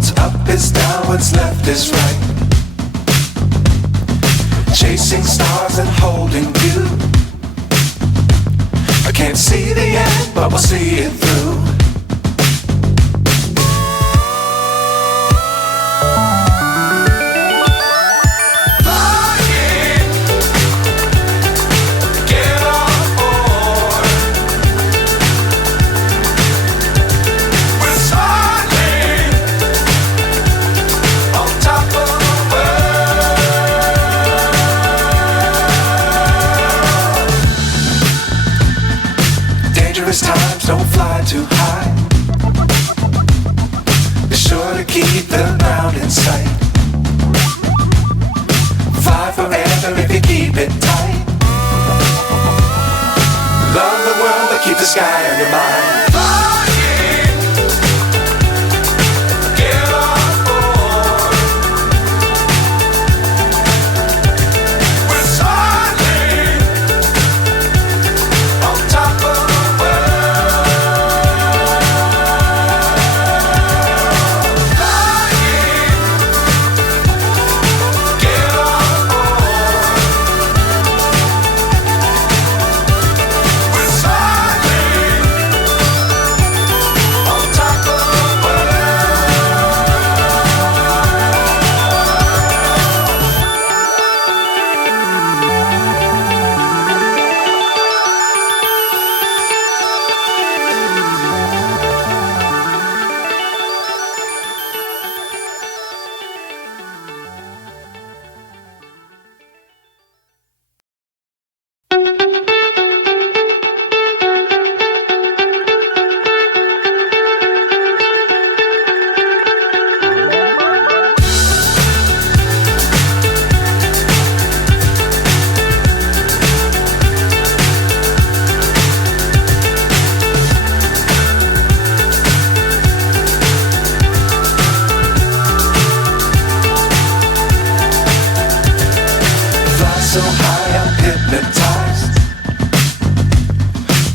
What's up is down, what's left is right. Chasing stars and holding you. I can't see the end, but we'll see it through. Times don't fly too high. Be sure to keep the ground in sight. Fly forever if you keep it tight. Love the world but keep the sky on your mind. So high I'm hypnotized.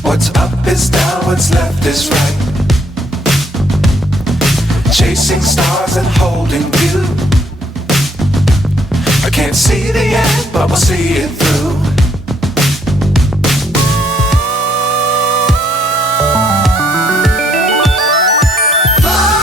What's up is down, what's left is right. Chasing stars and holding you. I can't see the end, but we'll see it through.